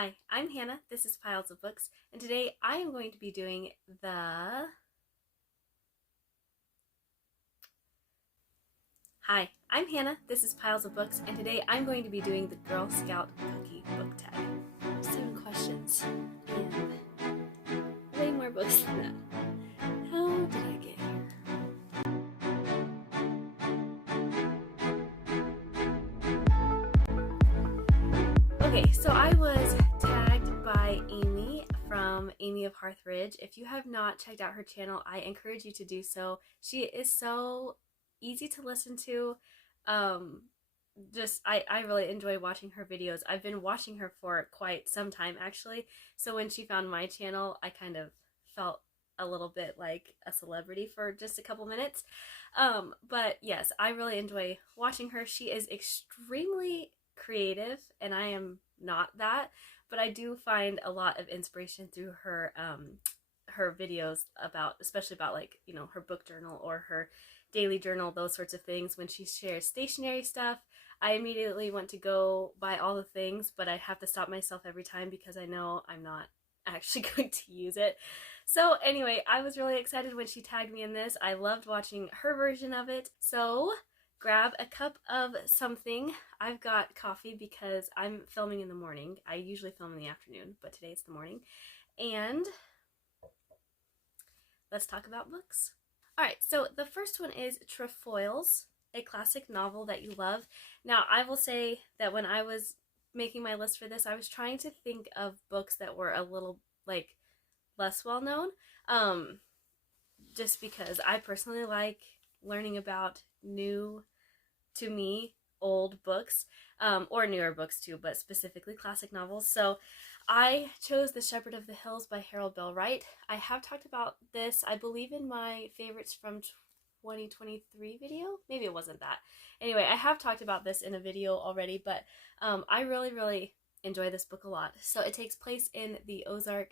Hi, I'm Hannah. This is Piles of Books, and today I am going to be doing the... Hi, I'm Hannah. This is Piles of Books, and today I'm going to be doing the Girl Scout Cookie Book Tag. 7 questions, and way more books than that. How did I get here? Okay, so I was tagged by Amy from Amy of Hearth Ridge. If you have not checked out her channel, I encourage you to do so. She is so easy to listen to. I really enjoy watching her videos. I've been watching her for quite some time actually, so when she found my channel I kind of felt a little bit like a celebrity for just a couple minutes. But yes, I really enjoy watching her. She is extremely creative and I am not that, but I do find a lot of inspiration through her her videos about, especially about like, you know, her book journal or her daily journal, those sorts of things. When she shares stationery stuff, I immediately want to go buy all the things, but I have to stop myself every time because I know I'm not actually going to use it. So anyway, I was really excited when she tagged me in this. I loved watching her version of it. So grab a cup of something. I've got coffee because I'm filming in the morning. I usually film in the afternoon, but today it's the morning. And let's talk about books. Alright, so the first one is Trefoils, a classic novel that you love. Now, I will say that when I was making my list for this, I was trying to think of books that were a little, like, less well known. Just because I personally like learning about new, to me, old books, or newer books too, but specifically classic novels. So I chose The Shepherd of the Hills by Harold Bell Wright. I have talked about this, I believe, in my favorites from 2023 video. Maybe it wasn't that. Anyway, I have talked about this in a video already, but I really enjoy this book a lot. So it takes place in the Ozark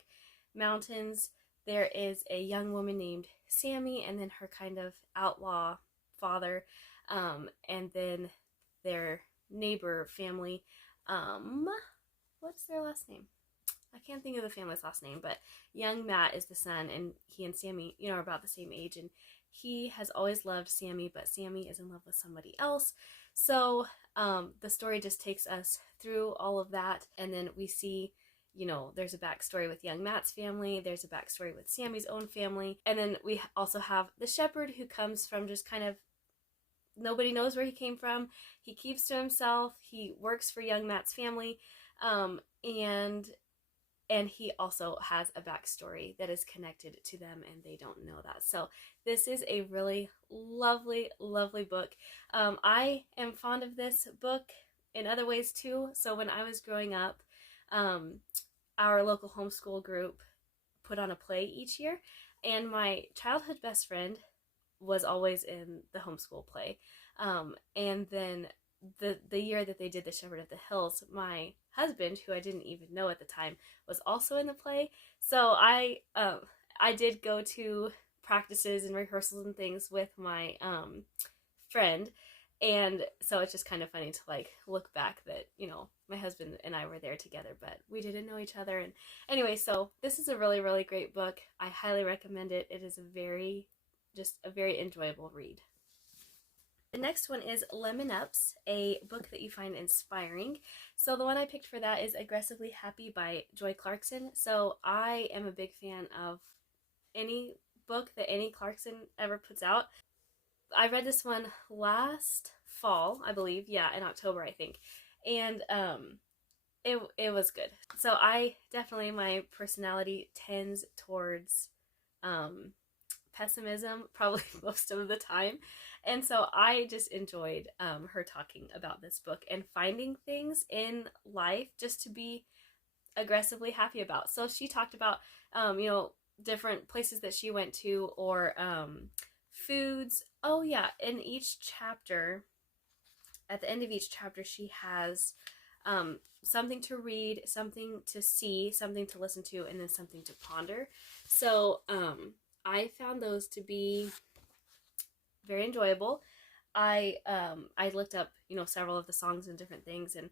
Mountains. There is a young woman named Sammy and then her kind of outlaw father, and then their neighbor family. What's their last name? I can't think of the family's last name, but young Matt is the son, and he and Sammy, you know, are about the same age, and he has always loved Sammy, but Sammy is in love with somebody else. So the story just takes us through all of that, and then we see, you know, there's a backstory with young Matt's family, there's a backstory with Sammy's own family, and then we also have the shepherd who comes from just kind of, nobody knows where he came from. He keeps to himself. He works for young Matt's family, and he also has a backstory that is connected to them, and they don't know that. So this is a really lovely book. I am fond of this book in other ways too. So when I was growing up, our local homeschool group put on a play each year, and my childhood best friend was always in the homeschool play. And then the year that they did The Shepherd of the Hills, my husband, who I didn't even know at the time, was also in the play. So I did go to practices and rehearsals and things with my friend, and so it's just kind of funny to like look back that, you know, my husband and I were there together, but we didn't know each other. And anyway, so this is a really great book. I highly recommend it. It is just a very enjoyable read. The next one is Lemon Ups, a book that you find inspiring. So the one I picked for that is Aggressively Happy by Joy Clarkson. So I am a big fan of any book that Annie Clarkson ever puts out. I read this one last fall, I believe. Yeah, in October, I think. And it was good. So I definitely, my personality tends towards pessimism probably most of the time, and so I just enjoyed her talking about this book and finding things in life just to be aggressively happy about. So she talked about you know, different places that she went to, or foods. Oh yeah, in each chapter, at the end of each chapter, she has something to read, something to see, something to listen to, and then something to ponder. So I found those to be very enjoyable. I looked up, you know, several of the songs and different things, and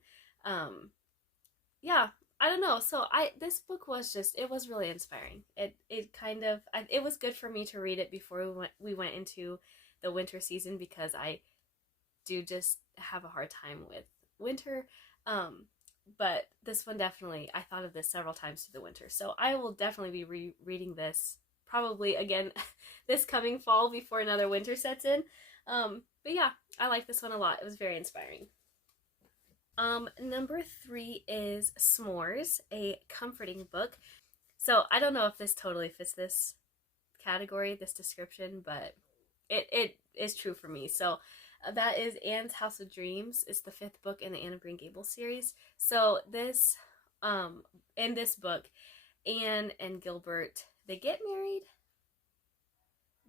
yeah, I don't know. So this book was just, it was really inspiring. It kind of, it was good for me to read it before we went into the winter season, because I do just have a hard time with winter. Um, but this one definitely, I thought of this several times through the winter. So I will definitely be reading this probably again this coming fall before another winter sets in. But yeah, I like this one a lot. It was very inspiring. Number 3 is S'mores, a comforting book. So I don't know if this totally fits this category, this description, but it is true for me. So that is Anne's House of Dreams. It's the 5th book in the Anne of Green Gables series. So this, in this book, Anne and Gilbert, they get married.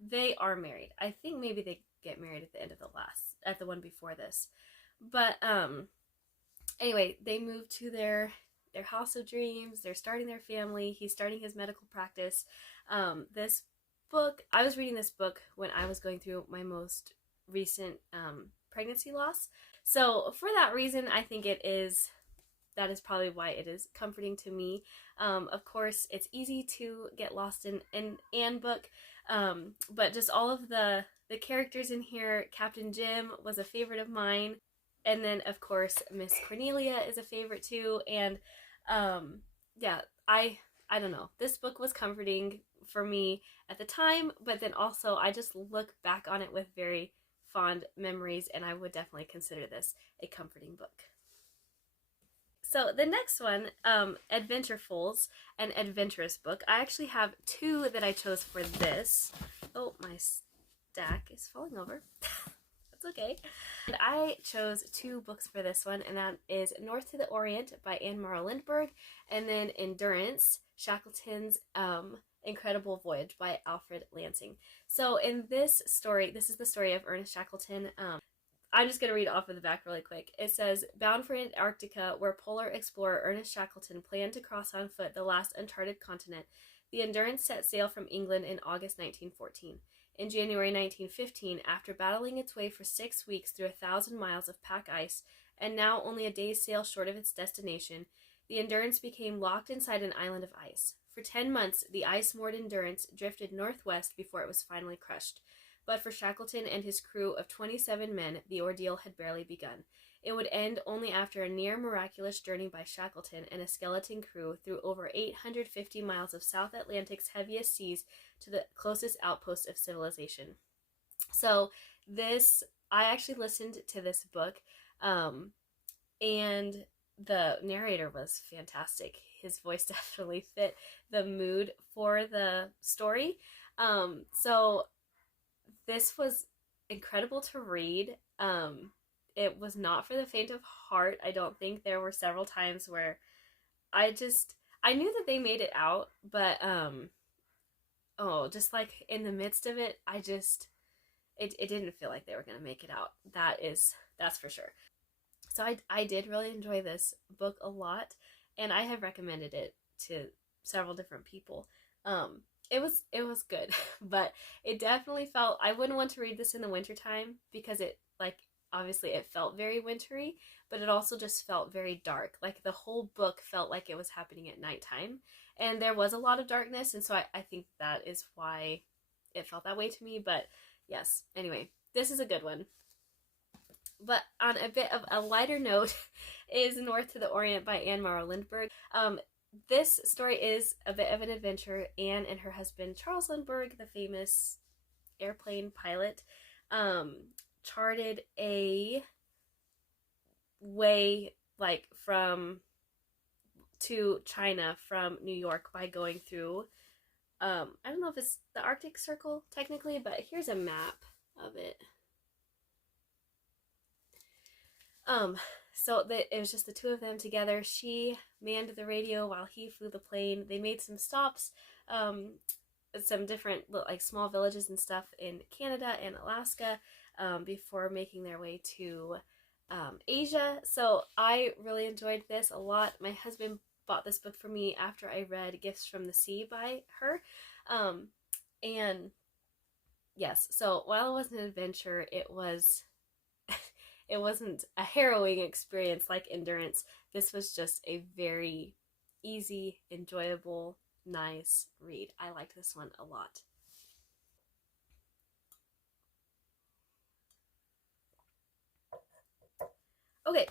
They are married. I think maybe they get married at the end of at the one before this. But anyway, they move to their house of dreams. They're starting their family. He's starting his medical practice. This book, I was reading this book when I was going through my most recent pregnancy loss. So for that reason, I think that is probably why it is comforting to me. Of course, it's easy to get lost in Anne book, but just all of the characters in here. Captain Jim was a favorite of mine, and then of course Miss Cornelia is a favorite too. And yeah, I don't know. This book was comforting for me at the time, but then also I just look back on it with very fond memories, and I would definitely consider this a comforting book. So the next one, Adventurefuls, an adventurous book. I actually have 2 that I chose for this. Oh, my stack is falling over. That's okay. And I chose 2 books for this one, and that is North to the Orient by Anne Morrow Lindbergh, and then Endurance, Shackleton's Incredible Voyage by Alfred Lansing. So in this story, this is the story of Ernest Shackleton. I'm just going to read off of the back really quick. It says, bound for Antarctica, where polar explorer Ernest Shackleton planned to cross on foot the last uncharted continent, the Endurance set sail from England in August 1914. In January 1915, after battling its way for 6 weeks through 1,000 miles of pack ice, and now only a day's sail short of its destination, the Endurance became locked inside an island of ice. For 10 months, the ice-moored Endurance drifted northwest before it was finally crushed. But for Shackleton and his crew of 27 men, the ordeal had barely begun. It would end only after a near-miraculous journey by Shackleton and a skeleton crew through over 850 miles of South Atlantic's heaviest seas to the closest outpost of civilization. So I actually listened to this book, and the narrator was fantastic. His voice definitely fit the mood for the story. So this was incredible to read. It was not for the faint of heart. I don't think. There were several times where I knew that they made it out, but just like in the midst of it, it didn't feel like they were going to make it out. That's for sure. So I did really enjoy this book a lot, and I have recommended it to several different people. It was good, but it definitely felt, I wouldn't want to read this in the wintertime, because obviously it felt very wintry, but it also just felt very dark. Like the whole book felt like it was happening at nighttime, and there was a lot of darkness, and so I think that is why it felt that way to me. But yes, anyway, this is a good one. But on a bit of a lighter note is North to the Orient by Anne Morrow Lindbergh. This story is a bit of an adventure. Anne and her husband, Charles Lindbergh, the famous airplane pilot, charted a way to China from New York by going through, I don't know if it's the Arctic Circle technically, but here's a map of it. So it was just the 2 of them together. She manned the radio while he flew the plane. They made some stops, some different small villages and stuff in Canada and Alaska, before making their way to Asia. So I really enjoyed this a lot. My husband bought this book for me after I read Gifts from the Sea by her. And yes, so while it was an adventure, it wasn't a harrowing experience like Endurance. This was just a very easy, enjoyable, nice read. I liked this one a lot. Okay,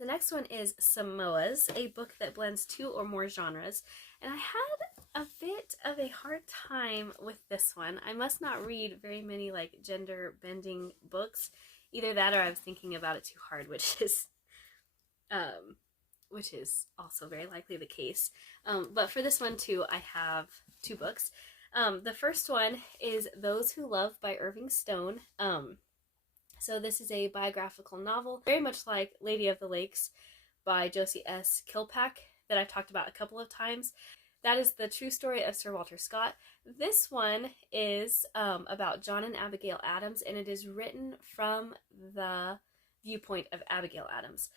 the next one is Samoas, a book that blends 2 or more genres. And I had a bit of a hard time with this one. I must not read very many like gender bending books. Either that or I was thinking about it too hard, which is also very likely the case. But for this one too, I have 2 books. The first one is Those Who Love by Irving Stone. So this is a biographical novel, very much like Lady of the Lakes by Josie S. Kilpack that I've talked about a couple of times. That is the true story of Sir Walter Scott. This one is about John and Abigail Adams, and it is written from the viewpoint of Abigail Adams.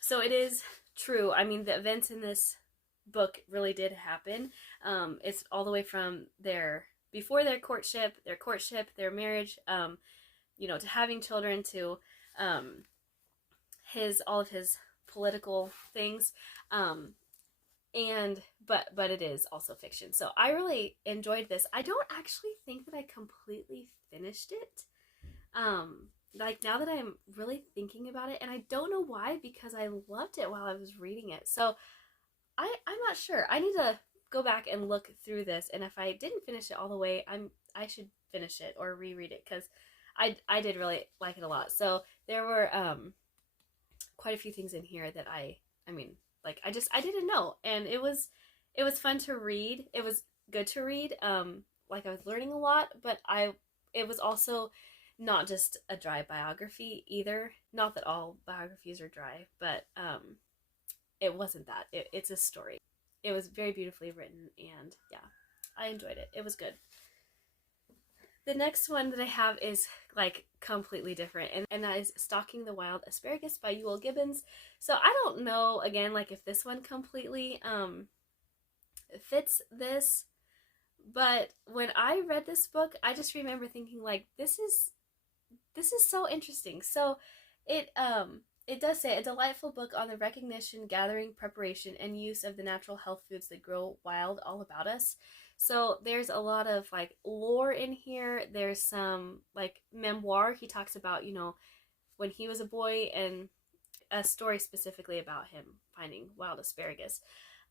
So it is true. I mean, the events in this book really did happen. It's all the way from before their courtship, their marriage, to having children, to all of his political things. But it is also fiction. So I really enjoyed this. I don't actually think that I completely finished it. Like now that I'm really thinking about it, and I don't know why, because I loved it while I was reading it. So I'm not sure. I need to go back and look through this, and if I didn't finish it all the way, I should finish it or reread it, because I did really like it a lot. So there were quite a few things in here that I didn't know, and it was fun to read. It was good to read. Like I was learning a lot, but it was also not just a dry biography either. Not that all biographies are dry, but it wasn't that. It's a story. It was very beautifully written, and yeah, I enjoyed it. It was good. The next one that I have is like completely different, and that is Stalking the Wild Asparagus by Ewell Gibbons. So I don't know, again, like if this one completely fits this, but when I read this book, I just remember thinking like, this is so interesting. So it does say a delightful book on the recognition, gathering, preparation, and use of the natural health foods that grow wild all about us. So there's a lot of like lore in here. There's some like memoir. He talks about, when he was a boy, and a story specifically about him finding wild asparagus.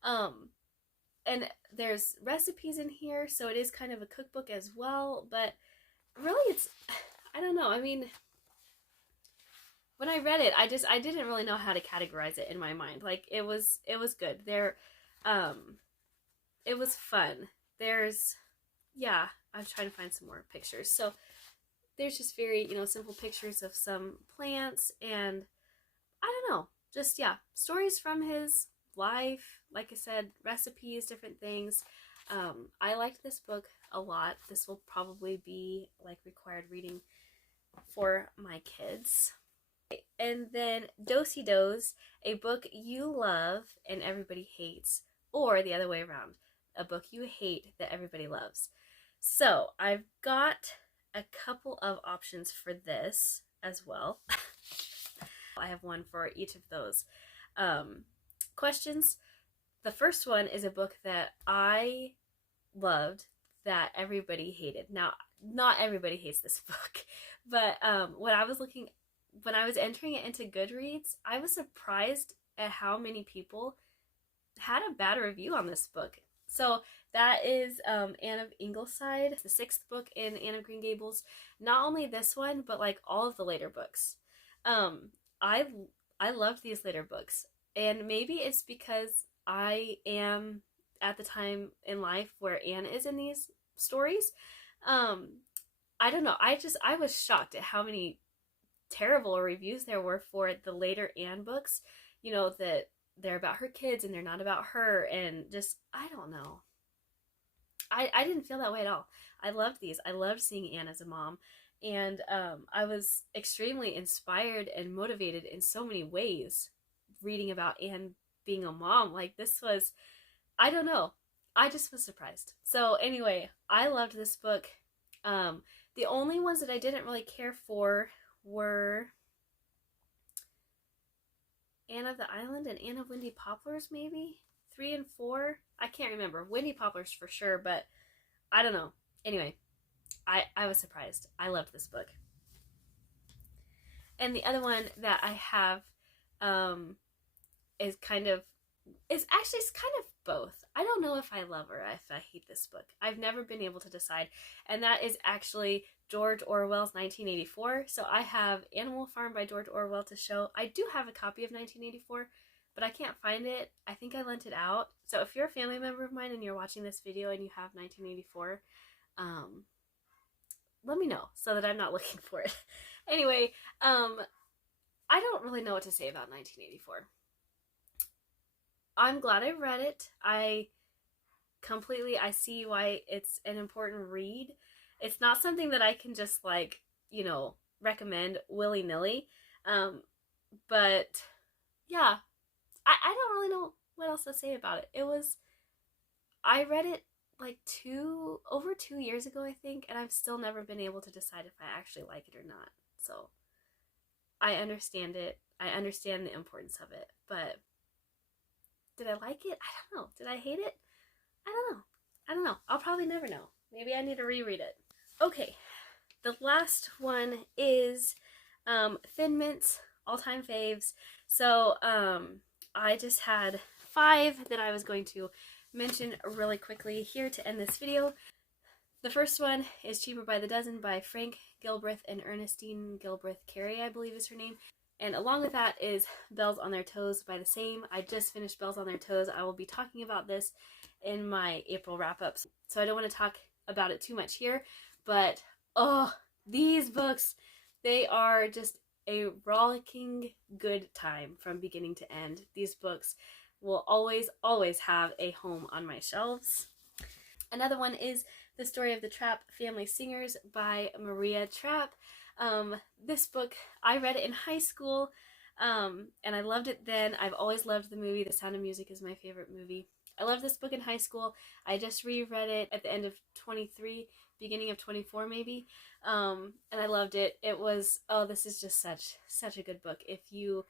And there's recipes in here, so it is kind of a cookbook as well, but really I don't know. I mean, when I read it, I didn't really know how to categorize it in my mind. Like it was good. It was fun. I'm trying to find some more pictures. So there's just very, simple pictures of some plants, and I don't know, just, stories from his life. Like I said, recipes, different things. I liked this book a lot. This will probably be like required reading for my kids. And then Dosey Does, a book you love and everybody hates, or the other way around, a book you hate that everybody loves. So I've got a couple of options for this as well. I have one for each of those questions. The first one is a book that I loved that everybody hated. Now, not everybody hates this book, but when I was entering it into Goodreads, I was surprised at how many people had a bad review on this book. So that is Anne of Ingleside, the 6th book in Anne of Green Gables. Not only this one, but like all of the later books. I loved these later books, and maybe it's because I am at the time in life where Anne is in these stories. I don't know. I was shocked at how many terrible reviews there were for the later Anne books. That they're about her kids and they're not about her, and just, I don't know. I didn't feel that way at all. I loved these. I loved seeing Anne as a mom, and I was extremely inspired and motivated in so many ways reading about Anne being a mom. Like, this was, I don't know. I just was surprised. So anyway, I loved this book. The only ones that I didn't really care for were Anne of the Island and Anne of Windy Poplars, maybe? 3 and 4? I can't remember. Windy Poplars for sure, but I don't know. Anyway, I was surprised. I loved this book. And the other one that I have is kind of both. I don't know if I love or if I hate this book. I've never been able to decide. And that is actually George Orwell's 1984. So I have Animal Farm by George Orwell to show. I do have a copy of 1984, but I can't find it. I think I lent it out. So if you're a family member of mine and you're watching this video and you have 1984, let me know so that I'm not looking for it. Anyway, I don't really know what to say about 1984. I'm glad I read it. I see why it's an important read. It's not something that I can just recommend willy-nilly. But yeah, I don't really know what else to say about it. I read it over 2 years ago, I think, and I've still never been able to decide if I actually like it or not. So I understand it. I understand the importance of it, but did I like it? I don't know. Did I hate it? I don't know. I'll probably never know. Maybe I need to reread it. Okay, the last one is Thin Mint's all-time faves. So I just had 5 that I was going to mention really quickly here to end this video. The first one is Cheaper by the Dozen by Frank Gilbreth and Ernestine Gilbreth Carey, I believe is her name. And along with that is Bells on Their Toes by the same. I just finished Bells on Their Toes. I will be talking about this in my April wrap-ups, so I don't want to talk about it too much here. But, these books, they are just a rollicking good time from beginning to end. These books will always, always have a home on my shelves. Another one is The Story of the Trapp Family Singers by Maria Trapp. This book, I read it in high school, and I loved it then. I've always loved the movie. The Sound of Music is my favorite movie. I loved this book in high school. I just reread it at the end of 23, beginning of 24 maybe, and I loved it. It was, this is just such a good book. If you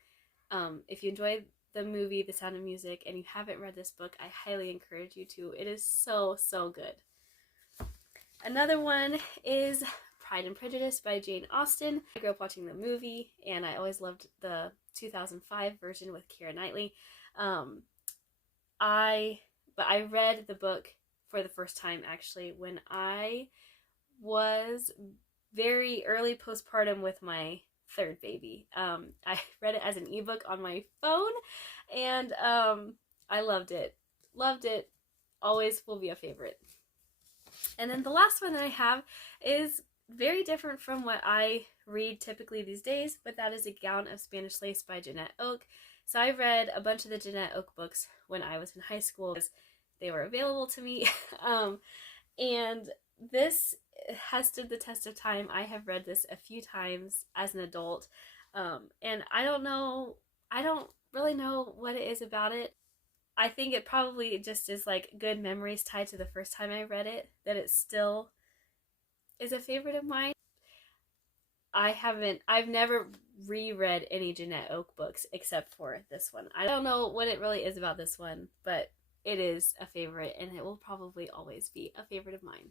enjoyed the movie The Sound of Music and you haven't read this book, I highly encourage you to. It is so good. Another one is Pride and Prejudice by Jane Austen. I grew up watching the movie, and I always loved the 2005 version with Keira Knightley. I read the book for the first time actually when I was very early postpartum with my third baby. I read it as an ebook on my phone, and I loved it. Always will be a favorite. And then the last one that I have is very different from what I read typically these days, but that is A Gown of Spanish Lace by Jeanette Oke. So I read a bunch of the Jeanette Oke books when I was in high school because they were available to me. And this has stood the test of time. I have read this a few times as an adult. And I don't really know what it is about it. I think it probably just is good memories tied to the first time I read it, that it still is a favorite of mine. I've never reread any Jeanette Oke books except for this one. I don't know what it really is about this one, but it is a favorite, and it will probably always be a favorite of mine.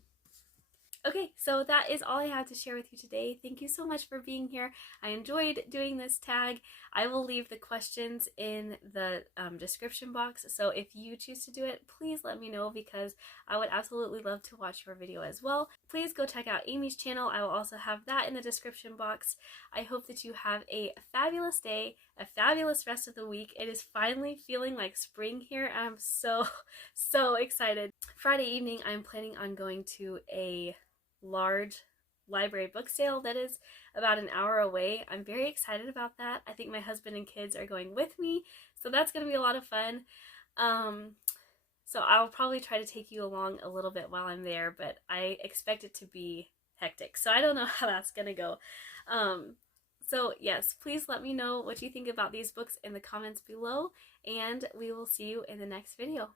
Okay, so that is all I have to share with you today. Thank you so much for being here. I enjoyed doing this tag. I will leave the questions in the description box, so if you choose to do it, please let me know because I would absolutely love to watch your video as well. Please go check out Amy's channel. I will also have that in the description box. I hope that you have a fabulous day, a fabulous rest of the week. It is finally feeling like spring here. I'm so excited. Friday evening, I'm planning on going to a large library book sale that is about an hour away. I'm very excited about that. I think my husband and kids are going with me, so that's going to be a lot of fun. So I'll probably try to take you along a little bit while I'm there, but I expect it to be hectic, so I don't know how that's going to go. So yes, please let me know what you think about these books in the comments below, and we will see you in the next video.